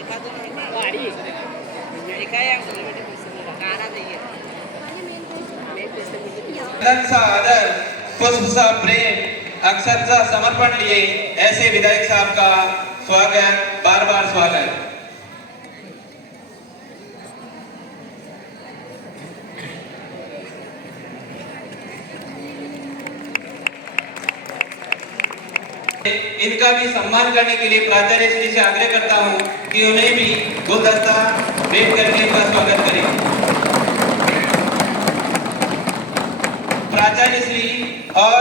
आदर पुष्प सा प्रेम अक्षर सा समर्पण लिए ऐसे विधायक साहब का स्वागत, बार बार स्वागत। इनका भी सम्मान करने के लिए प्राचार्य श्री से आग्रह करता हूं कि उन्हें भी गुलदस्ता भेंट करके इनका स्वागत करें। प्राचार्य श्री और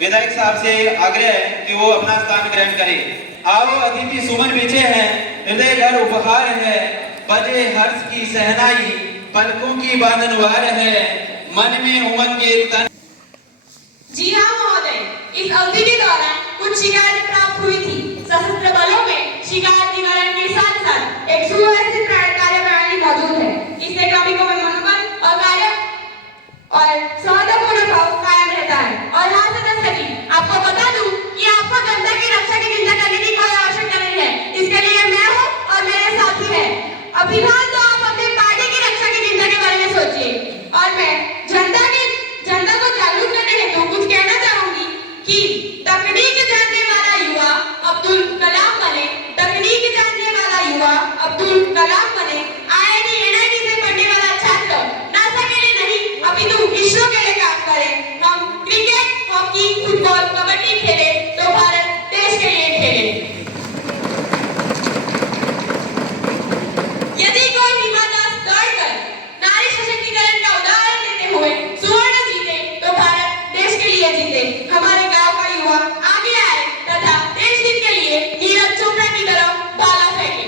विधायक साहब से आग्रह है कि वो अपना स्थान ग्रहण करें। आओ अतिथि सुमन बिछे हैं, हृदय घर उपहार है, बजे हर्ष की सहनाई, पलकों की बांधनवार है, मन में उमंग के तन। जी हाँ महोदय, इस अवधि के दौरान कुछ शिकायतें प्राप्त हुई थी। सशस्त्र बलों में शिकायत निवारण के साथ साथ एक सुव्यवस्थित कार्यप्रणाली मौजूद है। इससे श्रमिकों में मनोबल और कार्य और सौहार्दपूर्ण भाव कायम रहता है। और हाँ सदस्य जी, आपको बता दूं कि आपको जनता की रक्षा की चिंता करने की कोई आवश्यकता नहीं है। इसके लिए मैं हूँ और मेरे साथी हैं। अभी फिलहाल तो आप अपनी पार्टी की रक्षा की चिंता के बारे में सोचिए। और मैं जनता को जागरूक करने हेतु कुछ कहना चाहूंगी कि तकनीक जानने वाला युवा अब्दुल कलाम बने, तकनीक जानने वाला युवा अब्दुल कलाम बने। IIT NIT से पढ़ने वाला छात्र नासा के लिए नहीं अपितु इसरो के लिए काम करे। हम क्रिकेट, हॉकी, फुटबॉल, कबड्डी खेले तो भारत देश के लिए खेले। यदि कोई हिमा दास दौड़कर नारी सशक्तिकरण का उदाहरण देते हुए स्वर्ण जीते तो भारत देश के लिए जीते। हमारे गांव का युवा आगे आए तथा देश हित के लिए नीरज चोपड़ा की तरफ भाला फेंके।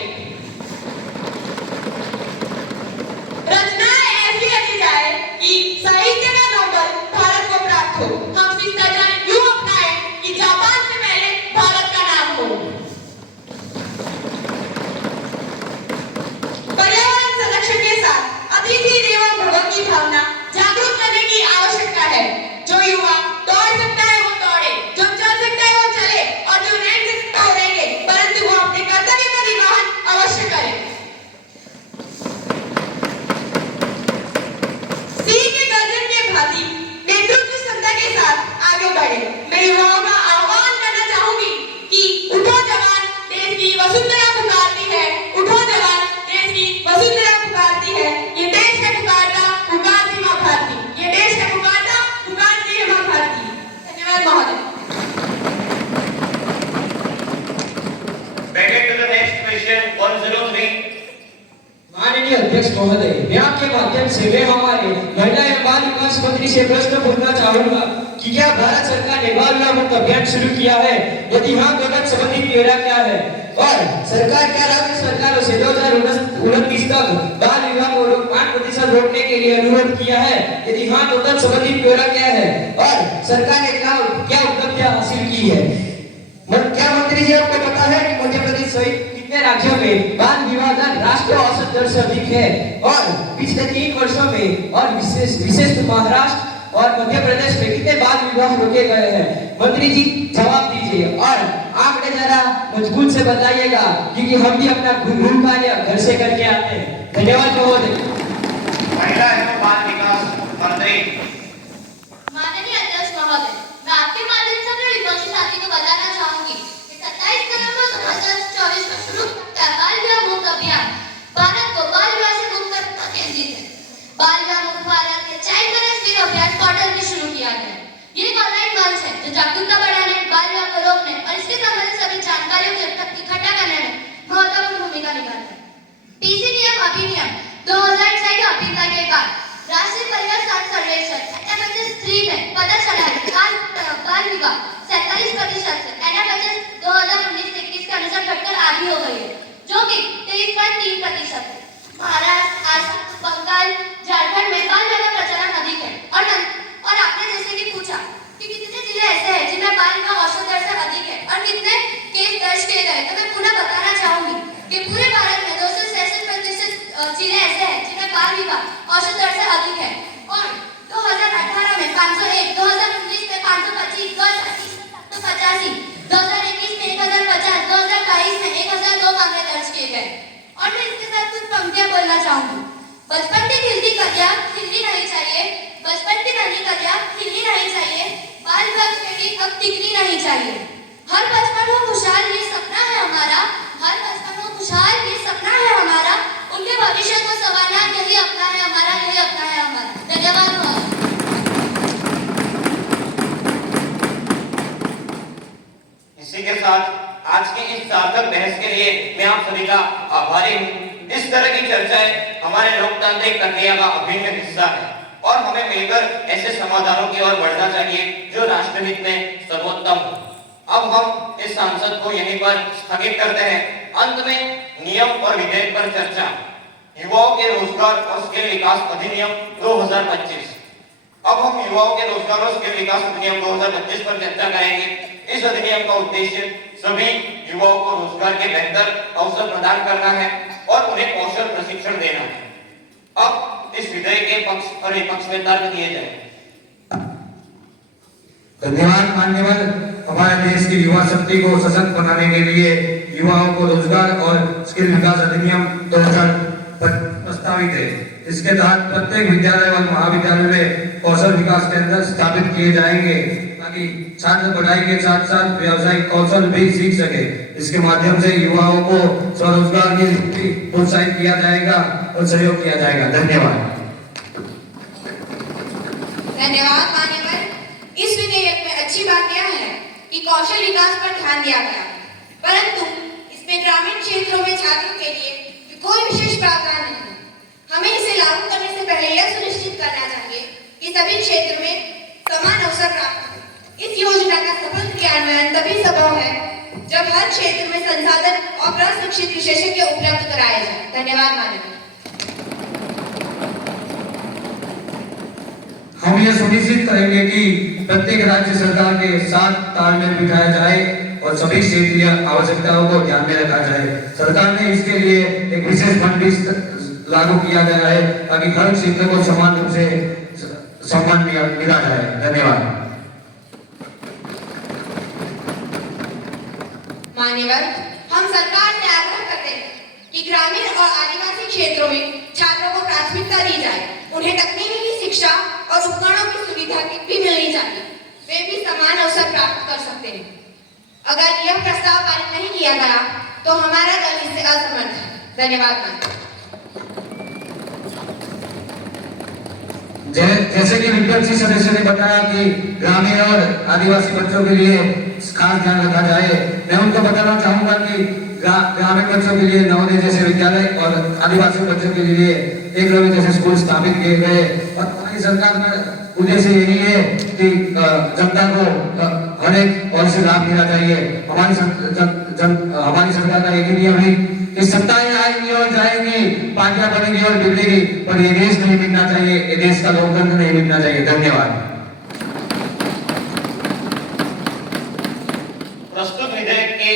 रचनाएं ऐसी रची जाए कि साहित्य का नोबेल भारत को प्राप्त हो। हम शिष्टाचार यूं अपनाएं कि जापान से पहले भारत का नाम हो। पर्यावरण संरक्षण के साथ अतिथि देवो भव की भावना जागरूक करने की आवश्यकता है। जो युवा दौड़ सकता है वो दौड़े, जो चल सकता है वो चले और जो रह सकता है रहेंगे, परंतु वो अपने कर्तव्य का निर्वहन अवश्य करे। सिंह के गर्जन के भांति नेतृत्व क्षमता के साथ आगे बढ़े। मैं युवाओं का आह्वान करना चाहूंगी कि उठो जवान, देश की वसुंधरा पुकारती है। उठो जवान, देश की वसुंधरा पुकारती है। ये देश है पुकारता, पुकारती मां भारती। ये देश है पुकारता, पुकारती है मां भारती। धन्यवाद महोदय। Back to the next question 103। माननीय अध्यक्ष महोदय, मैं आपके माध्यम से मैं हमारे महिला एवं बाल विकास मंत्री से प्रश्न पूछना चाहूंगा कि क्या भारत सरकार ने बाल विवाह मुक्त अभियान शुरू किया है? यदि हाँ तो तब संबंधित ब्यौरा क्या है? और सरकार क्या राज्य सरकारों से 2029 तक बाल विवाह को 5% रोकने के लिए अनुरोध किया है? यदि हाँ तो तब संबंधित ब्यौरा क्या है? और सरकार ने क्या उपलब्धियां हासिल की है? क्या मंत्री जी आपको पता है कि मध्य प्रदेश सहित कितने राज्यों में बाल विवाह दर राष्ट्रीय औसत दर से अधिक है? और पिछले 3 वर्षों में और विशेष महाराष्ट्र और मध्य प्रदेश में कितने बाल विवाह रोके गए हैं? मंत्री जी जवाब दीजिए और आंकड़े जरा मजबूत से बताइएगा क्योंकि हम भी अपना गृह कार्य घर से करके आते हैं। धन्यवाद महोदय। महिला एवं बाल विकास मंत्री। माननीय अध्यक्ष महोदय, मैं आपके माध्यम से अपने विपक्षी साथी को बताना चाहूंगी कि 27 नवंबर 2024 को शुरू किया बाल विवाह मुक्त अभियान भारत को बाल विवाह से मुक्त करने पर केंद्रित है। बाल विवाह मुक्त भारत के चाइल्ड मैनेजमेंट अभियान पोर्टल भी शुरू किया गया है। ये एक ऑनलाइन मंच है जो जागरूकता बढ़ाने, बाल विवाह को रोकने और इसके संबंधित सभी जानकारियों को इकट्ठा करने में महत्वपूर्ण भूमिका निभाता है। पीसी नियम अधिनियम 2006 की अभिन्नता के बाद राष्ट्रीय परिवार साथ सर्वेक्षण NFHS 3 में पता चला है कि बाल विवाह 47% से NFHS 2019-21 के अनुसार घटकर आधी हो गई है, जो कि 23.3% है। महाराष्ट्र, असम, बंगाल, झारखंड में बाल विवाह का प्रचलन अधिक है। और आपने जैसे कि पूछा कि कितने जिले ऐसे हैं जिनमें बाल विवाह औसत दर से अधिक है और कितने केस दर्ज किए गए, तो मैं पुनः बताना चाहूंगी कि पूरे भारत में 266 जिले ऐसे हैं जिनमें बाल विवाह औसत दर से अधिक है। और 2018 में 501, 2019 में 525, 2020 में 785, 2021 में 1050, 2022 में 1002 मामले दर्ज किए गए। मैं इसके साथ कुछ पंक्तियां बोलना चाहूंगी। बचपन की खिलती कलियां खिलनी नहीं चाहिए, बचपन की नन्ही कलियां खिलनी नहीं चाहिए, बाल बाल बेटी अब टिकनी नहीं चाहिए। हर बचपन हो खुशहाल ये सपना है हमारा, हर बचपन हो खुशहाल ये सपना है हमारा, उनके भविष्य को संवारना यही अपना है हमारा, यही अपना है हमारा। धन्यवाद। इसी के साथ आज की इस सार्थक बहस के लिए मैं आप सभी का आभारी हूँ। इस तरह की चर्चाएं हमारे लोकतांत्रिक प्रक्रिया का अभिन्न हिस्सा है और हमें मिलकर ऐसे समाधानों की ओर बढ़ना चाहिए जो राष्ट्रहित में सर्वोत्तम हो। अब हम इस सांसद को यहीं पर स्थगित करते हैं। अंत में नियम और विधेयक पर चर्चा। युवाओं के रोजगार और स्किल विकास अधिनियम 2025। अब हम युवाओं के रोजगार और स्किल विकास अधिनियम 2025 पर चर्चा करेंगे। इस अधिनियम का उद्देश्य सभी युवाओं को रोजगार के बेहतर अवसर प्रदान करना है और उन्हें कौशल प्रशिक्षण देना है। अब इस विधेयक के पक्ष और विपक्ष में तर्क दिए जाए। धन्यवाद मान्यवर। हमारे देश की युवा शक्ति को सशक्त बनाने के लिए युवाओं को रोजगार और स्किल विकास अधिनियम 2025 प्रस्तावित है। इसके तहत प्रत्येक विद्यालय और महाविद्यालय में कौशल विकास केंद्र स्थापित किए जाएंगे ताकि छात्र पढ़ाई के साथ साथ व्यावसायिक कौशल भी सीख सके। इसके माध्यम से युवाओं को स्वरोजगार के लिए प्रोत्साहित किया जाएगा और सहयोग किया जाएगा। धन्यवाद। धन्यवाद मान्यवर। इस विधेयक में अच्छी बात यह है कि कौशल विकास पर ध्यान दिया गया, परंतु इसमें ग्रामीण क्षेत्रों में छात्रों के लिए कोई विशेष प्रावधान नहीं है। हमें इसे लागू करने से पहले यह सुनिश्चित करना चाहिए कि सभी क्षेत्र में समान अवसर प्राप्त हो। इस योजना का सफल क्रियान्वयन तभी संभव है जब हर क्षेत्र में संसाधन और प्रशिक्षित विशेषज्ञ उपलब्ध कराए जाए। धन्यवाद मान्यवर। हम यह सुनिश्चित करेंगे कि प्रत्येक राज्य सरकार के साथ तालमेल बिठाया जाए और सभी क्षेत्रीय आवश्यकताओं को ध्यान में रखा जाए। सरकार ने इसके लिए एक विशेष फंड भी लागू किया गया है ताकि हर क्षेत्र को समान रूप से सम्मान मिला जाए। धन्यवाद। मान्यवर, हम सरकार से आग्रह करते हैं कि ग्रामीण और आदिवासी क्षेत्रों में छात्रों को प्राथमिकता दी जाए। उन्हें तकनीकी शिक्षा और उपकरणों की सुविधा भी मिलनी चाहिए। वे भी समान अवसर प्राप्त कर सकते हैं। अगर यह प्रस्ताव पारित नहीं किया गया तो हमारा दल इससे असमर्थ है। धन्यवाद। जैसे कि विपक्षी सदस्य ने बताया कि ग्रामीण और आदिवासी बच्चों के लिए खास ध्यान रखा जाए, मैं उनको बताना चाहूंगा कि ग्रामीण बच्चों के लिए नवोदय जैसे विद्यालय और आदिवासी बच्चों के लिए एकलव्य जैसे स्कूल स्थापित किए गए और हमारी सरकार का उद्देश्य यही है कि जनता को हर एक और से लाभ मिलना चाहिए। हमारी सरकार का एक ही नियम है कि सत्ताएं आएंगी और जाएंगी, पार्टियां बनेंगी और बिगड़ेगी, पर ये देश नहीं मिटना चाहिए, ये देश का लोकतंत्र नहीं मिटना चाहिए। धन्यवाद। प्रस्तुत विधेयक के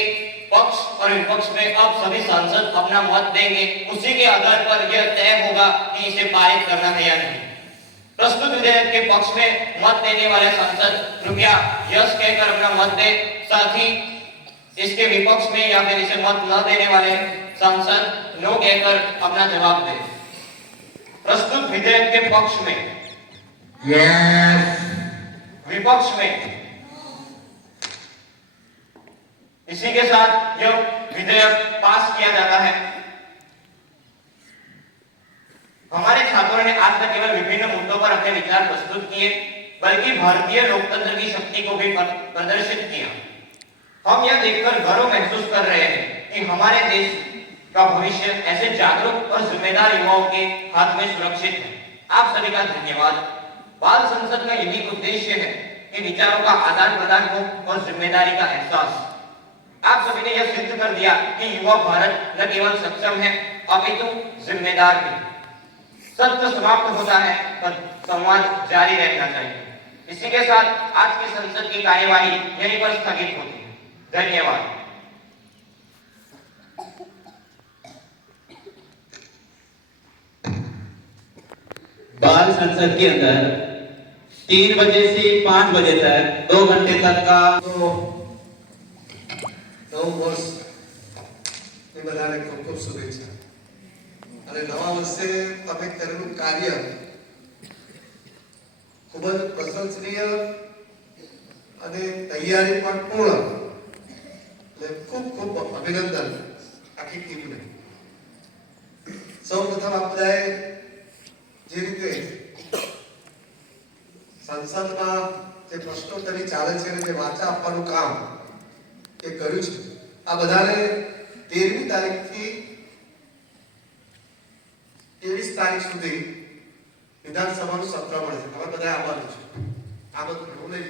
पक्ष और विपक्ष में अब सभी सांसद अपना मत देंगे। उसी के आधार पर यह तय होगा कि इसे पारित करना है या नहीं। प्रस्तुत विधेयक के पक्ष में मत देने वाले सांसद कृपया यस कहकर अपना मत दें। साथ ही इसके विपक्ष में या फिर इसे मत न देने वाले सांसद नो कहकर अपना जवाब दें। प्रस्तुत विधेयक के पक्ष में यस, विपक्ष में। इसी के साथ यह विधेयक पास किया जाता है। हमारे छात्रों ने आज तक केवल विभिन्न मुद्दों पर अपने विचार प्रस्तुत किए, बल्कि भारतीय लोकतंत्र की शक्ति को भी प्रदर्शित किया। हम यह देखकर गर्व महसूस कर रहे हैं कि हमारे देश का भविष्य ऐसे जागरूक और जिम्मेदार युवाओं के हाथ में सुरक्षित है। आप सभी का धन्यवाद। बाल संसद का यही उद्देश्य है कि विचारों का आदान प्रदान हो और जिम्मेदारी का एहसास। आप सभी ने यह सिद्ध कर दिया कि युवा भारत न केवल सक्षम है अपितु जिम्मेदार भी। सत्र समाप्त होता है पर संवाद जारी रहना चाहिए। इसी के साथ आज की संसद की कार्यवाही यहीं पर स्थगित होती है। धन्यवाद। बाल संसद के अंदर 3 बजे से 5 बजे तक 2 घंटे तक का नव वर्ष में बनाने को खूब शुभेच्छा। અને નવા વર્ષે તમે કરેલું કાર્ય ખૂબ જ પ્રશંસનીય અને તૈયારી પણ પૂર્ણ, એટલે ખૂબ ખૂબ અભિનંદન આખી ટીમને. સૌપ્રથમ આપ બધાએ જે રીતે સંસદમાં જે પ્રશ્નોત્તરી ચાલે છે અને જે વાચા આપવાનું કામ એ કર્યું છે, આ બધાને 13મી તારીખથી 23 તારીખ સુધી વિધાનસભાનું સત્ર મળે છે. તમે બધા આવવાનું છે. આમંત્રણ હું લઈ